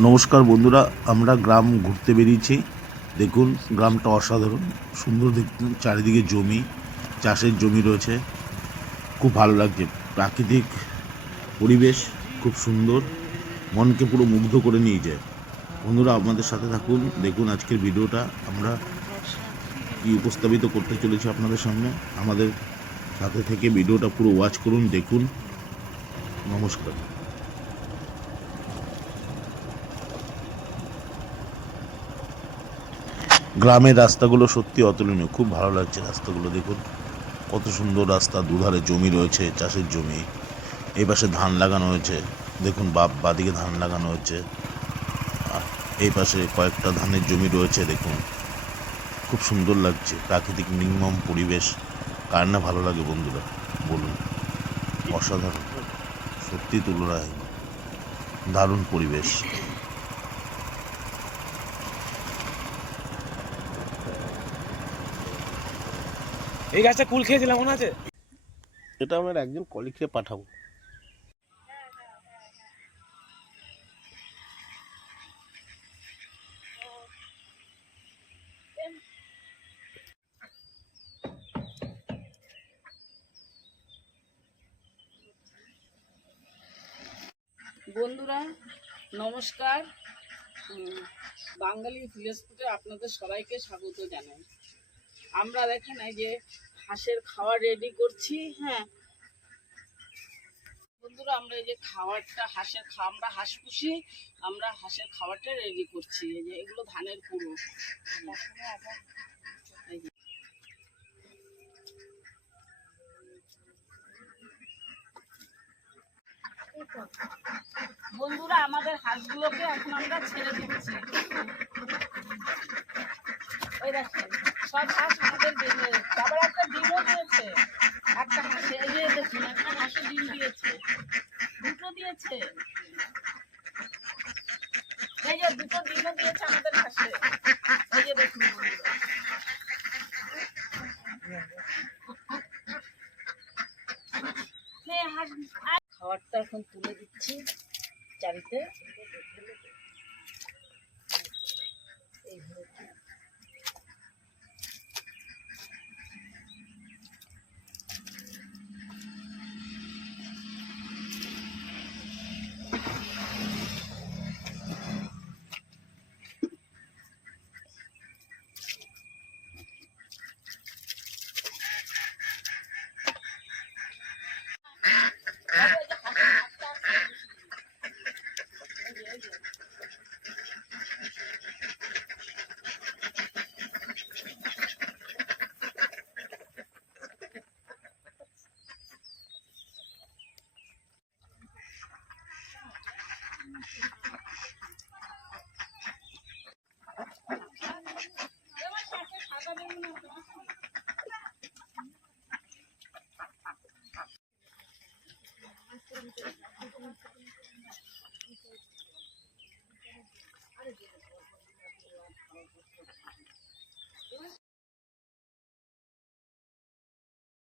নমস্কার বন্ধুরা, আমরা গ্রাম ঘুরতে বেরিয়েছি। দেখুন গ্রামটা অসাধারণ সুন্দর, দেখুন চারিদিকে জমি, চাষের জমি রয়েছে। খুব ভালো লাগছে, প্রাকৃতিক পরিবেশ খুব সুন্দর, মনকে পুরো মুগ্ধ করে নিয়ে যায়। বন্ধুরা আমাদের সাথে থাকুন, দেখুন আজকের ভিডিওটা আমরা কি উপস্থাপিত করতে চলেছি আপনাদের সামনে। আমাদের সাথে থেকে ভিডিওটা পুরো ওয়াচ করুন, দেখুন। নমস্কার। গ্রামের রাস্তাগুলো সত্যি অতুলনীয়, খুব ভালো লাগছে রাস্তাগুলো। দেখুন কত সুন্দর রাস্তা, দুধারে জমি রয়েছে, চাষের জমি। এই পাশে ধান লাগানো হয়েছে, দেখুন বাদিকে ধান লাগানো হয়েছে, আর এই পাশে কয়েকটা ধানের জমি রয়েছে। দেখুন খুব সুন্দর লাগছে, প্রাকৃতিক নির্মম পরিবেশ। কার না ভালো লাগে বন্ধুরা, বলুন। অসাধারণ, সত্যি তুলনায় দারুণ পরিবেশ। এই গাছটা কুল খেয়েছিলাম মনে আছে? এটা আমার একজন কলিগকে পাঠাবো। বন্ধুরা নমস্কার। বাঙালি ভিলেজ ফুডে আপনাদের সবাইকে স্বাগত জানাই। আমরা দেখেন এই যে হাঁসের খাবার রেডি করছি। হ্যাঁ বন্ধুরা, আমরা এই যে খাবারটা আমরা হাঁস পুষি, আমরা হাঁসের খাবারটা রেডি করছি। এই যে এগুলো ধানের কুড়ো। বন্ধুরা আমাদের হাঁসগুলোকে এখন আমরা ছেড়ে দিচ্ছি। ওই দেখেন সব হাঁস আমাদের আবার একটা ডিমও দিয়েছে। একটা হাঁসে এই যে দেখুন, একটা হাঁসে ডিম দিয়েছে, দুটো দিয়েছে। এই যে দুটো ডিমও দিয়েছে আমাদের হাঁসে। এই যে দেখুন বন্ধুরা, খাবারটা এখন তুলে দিচ্ছি চারিতে। এইভাবে